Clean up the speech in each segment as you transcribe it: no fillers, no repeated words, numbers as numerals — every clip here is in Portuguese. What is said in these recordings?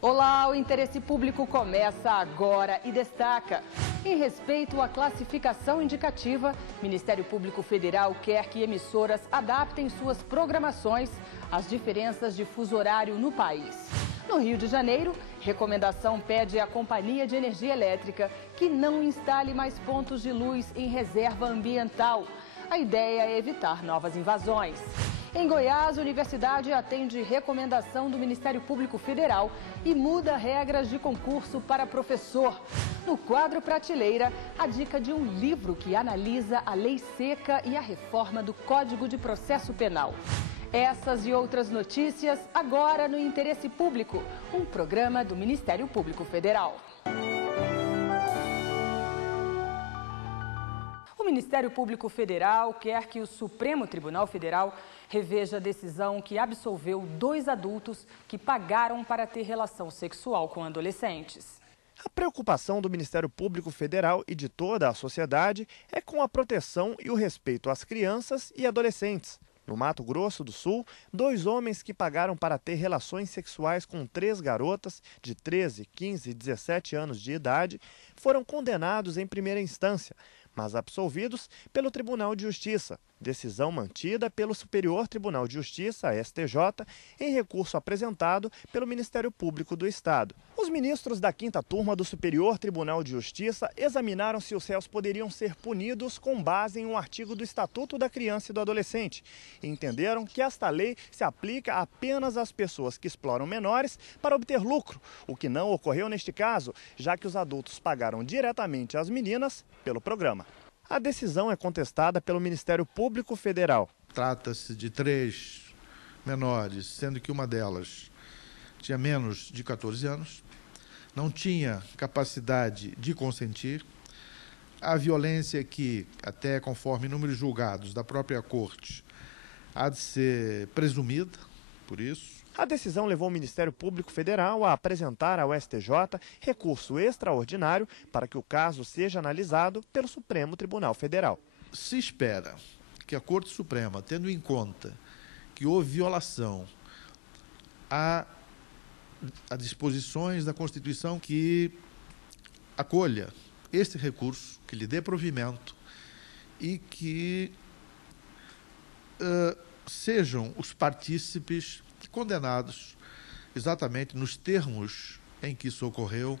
Olá, o Interesse Público começa agora e destaca: em respeito à classificação indicativa, Ministério Público Federal quer que emissoras adaptem suas programações às diferenças de fuso horário no país. No Rio de Janeiro, recomendação pede à Companhia de Energia Elétrica que não instale mais pontos de luz em reserva ambiental. A ideia é evitar novas invasões. Em Goiás, a universidade atende recomendação do Ministério Público Federal e muda regras de concurso para professor. No quadro Prateleira, a dica de um livro que analisa a lei seca e a reforma do Código de Processo Penal. Essas e outras notícias agora no Interesse Público, um programa do Ministério Público Federal. O Ministério Público Federal quer que o Supremo Tribunal Federal reveja a decisão que absolveu 2 adultos que pagaram para ter relação sexual com adolescentes. A preocupação do Ministério Público Federal e de toda a sociedade é com a proteção e o respeito às crianças e adolescentes. No Mato Grosso do Sul, 2 homens que pagaram para ter relações sexuais com 3 garotas de 13, 15 e 17 anos de idade foram condenados em primeira instância, mas absolvidos pelo Tribunal de Justiça. Decisão mantida pelo Superior Tribunal de Justiça, STJ, em recurso apresentado pelo Ministério Público do Estado. Os ministros da 5ª turma do Superior Tribunal de Justiça examinaram se os réus poderiam ser punidos com base em um artigo do Estatuto da Criança e do Adolescente e entenderam que esta lei se aplica apenas às pessoas que exploram menores para obter lucro, o que não ocorreu neste caso, já que os adultos pagaram diretamente às meninas pelo programa. A decisão é contestada pelo Ministério Público Federal. Trata-se de 3 menores, sendo que uma delas tinha menos de 14 anos, não tinha capacidade de consentir. A violência que, até conforme números julgados da própria corte, há de ser presumida por isso. A decisão levou o Ministério Público Federal a apresentar ao STJ recurso extraordinário para que o caso seja analisado pelo Supremo Tribunal Federal. Se espera que a Corte Suprema, tendo em conta que houve violação a disposições da Constituição, que acolha este recurso, que lhe dê provimento e que sejam os partícipes condenados exatamente nos termos em que isso ocorreu,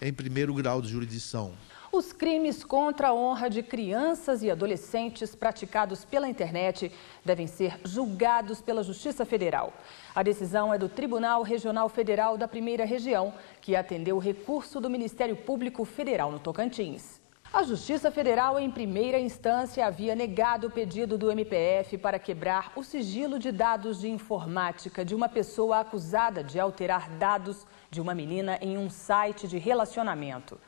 em primeiro grau de jurisdição. Os crimes contra a honra de crianças e adolescentes praticados pela internet devem ser julgados pela Justiça Federal. A decisão é do Tribunal Regional Federal da 1ª Região, que atendeu o recurso do Ministério Público Federal no Tocantins. A Justiça Federal, em primeira instância, havia negado o pedido do MPF para quebrar o sigilo de dados de informática de uma pessoa acusada de alterar dados de uma menina em um site de relacionamento.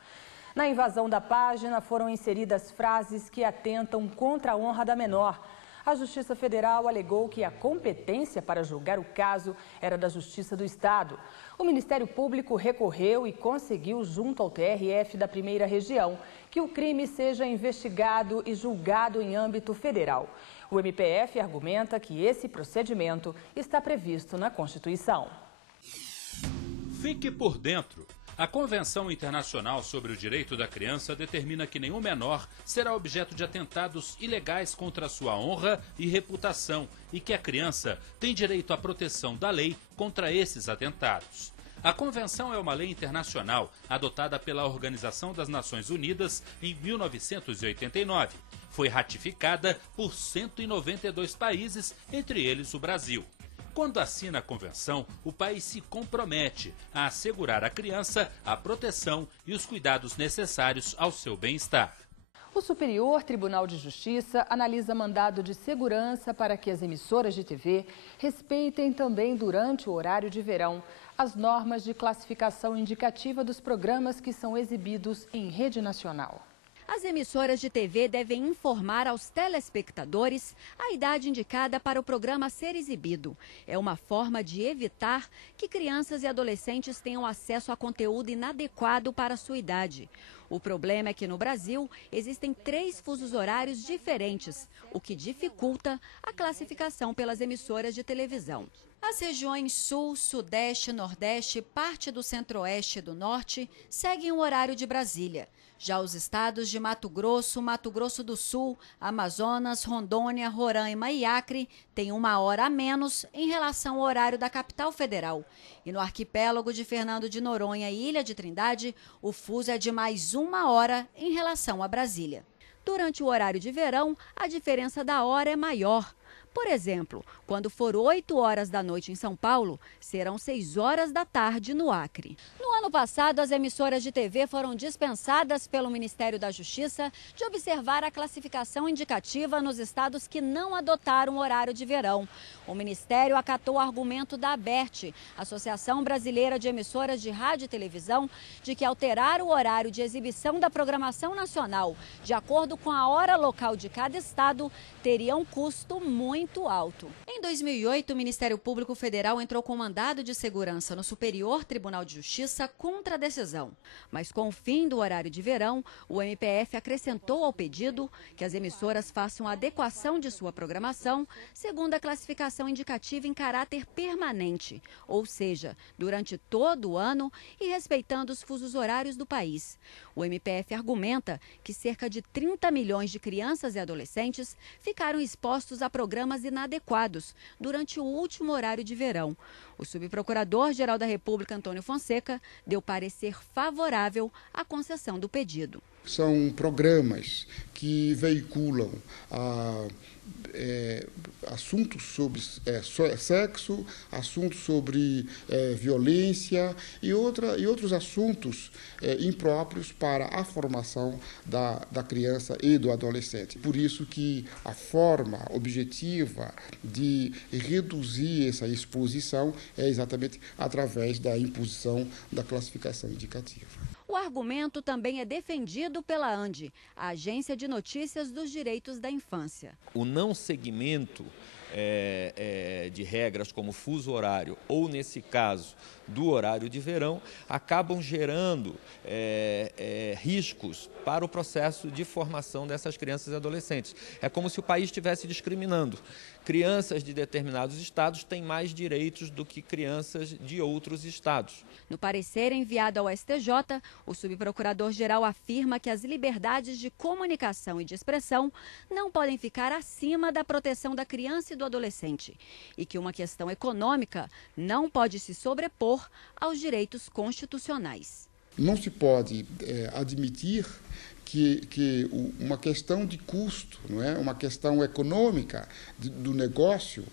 Na invasão da página foram inseridas frases que atentam contra a honra da menor. A Justiça Federal alegou que a competência para julgar o caso era da Justiça do Estado. O Ministério Público recorreu e conseguiu, junto ao TRF da 1ª Região, que o crime seja investigado e julgado em âmbito federal. O MPF argumenta que esse procedimento está previsto na Constituição. Fique por dentro. A Convenção Internacional sobre o Direito da Criança determina que nenhum menor será objeto de atentados ilegais contra sua honra e reputação e que a criança tem direito à proteção da lei contra esses atentados. A Convenção é uma lei internacional adotada pela Organização das Nações Unidas em 1989. Foi ratificada por 192 países, entre eles o Brasil. Quando assina a convenção, o país se compromete a assegurar à criança a proteção e os cuidados necessários ao seu bem-estar. O Superior Tribunal de Justiça analisa mandado de segurança para que as emissoras de TV respeitem também durante o horário de verão as normas de classificação indicativa dos programas que são exibidos em rede nacional. As emissoras de TV devem informar aos telespectadores a idade indicada para o programa ser exibido. É uma forma de evitar que crianças e adolescentes tenham acesso a conteúdo inadequado para a sua idade. O problema é que no Brasil existem 3 fusos horários diferentes, o que dificulta a classificação pelas emissoras de televisão. As regiões Sul, Sudeste, Nordeste e parte do Centro-Oeste e do Norte seguem o horário de Brasília. Já os estados de Mato Grosso do Sul, Amazonas, Rondônia, Roraima e Acre têm 1 hora a menos em relação ao horário da capital federal. E no arquipélago de Fernando de Noronha e Ilha de Trindade, o fuso é de mais 1 hora em relação a Brasília. Durante o horário de verão, a diferença da hora é maior. Por exemplo, quando for 8 horas da noite em São Paulo, serão 6 horas da tarde no Acre. No ano passado, as emissoras de TV foram dispensadas pelo Ministério da Justiça de observar a classificação indicativa nos estados que não adotaram o horário de verão. O Ministério acatou o argumento da ABERT, Associação Brasileira de Emissoras de Rádio e Televisão, de que alterar o horário de exibição da programação nacional de acordo com a hora local de cada estado teria um custo muito alto. Em 2008, o Ministério Público Federal entrou com mandado de segurança no Superior Tribunal de Justiça contra a decisão. Mas com o fim do horário de verão, o MPF acrescentou ao pedido que as emissoras façam a adequação de sua programação segundo a classificação indicativa em caráter permanente, ou seja, durante todo o ano e respeitando os fusos horários do país. O MPF argumenta que cerca de 30 milhões de crianças e adolescentes ficaram expostos a programas inadequados durante o último horário de verão. O subprocurador-geral da República, Antônio Fonseca, deu parecer favorável à concessão do pedido. São programas que veiculam assuntos sobre sexo, assuntos sobre violência e outros assuntos impróprios para a formação da criança e do adolescente. Por isso que a forma objetiva de reduzir essa exposição é exatamente através da imposição da classificação indicativa. O argumento também é defendido pela ANDI, a Agência de Notícias dos Direitos da Infância. O não seguimento de regras como fuso horário ou, nesse caso, do horário de verão, acabam gerando riscos para o processo de formação dessas crianças e adolescentes. É como se o país estivesse discriminando. Crianças de determinados estados têm mais direitos do que crianças de outros estados. No parecer enviado ao STJ, o subprocurador-geral afirma que as liberdades de comunicação e de expressão não podem ficar acima da proteção da criança e do adolescente e que uma questão econômica não pode se sobrepor aos direitos constitucionais. Não se pode admitir que uma questão de custo, não é? Uma questão econômica do negócio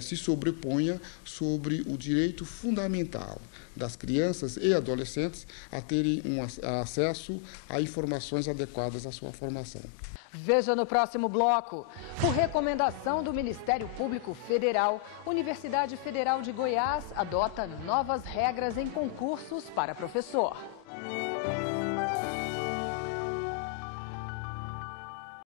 se sobreponha sobre o direito fundamental das crianças e adolescentes a terem acesso a informações adequadas à sua formação. Veja no próximo bloco. Por recomendação do Ministério Público Federal, Universidade Federal de Goiás adota novas regras em concursos para professor.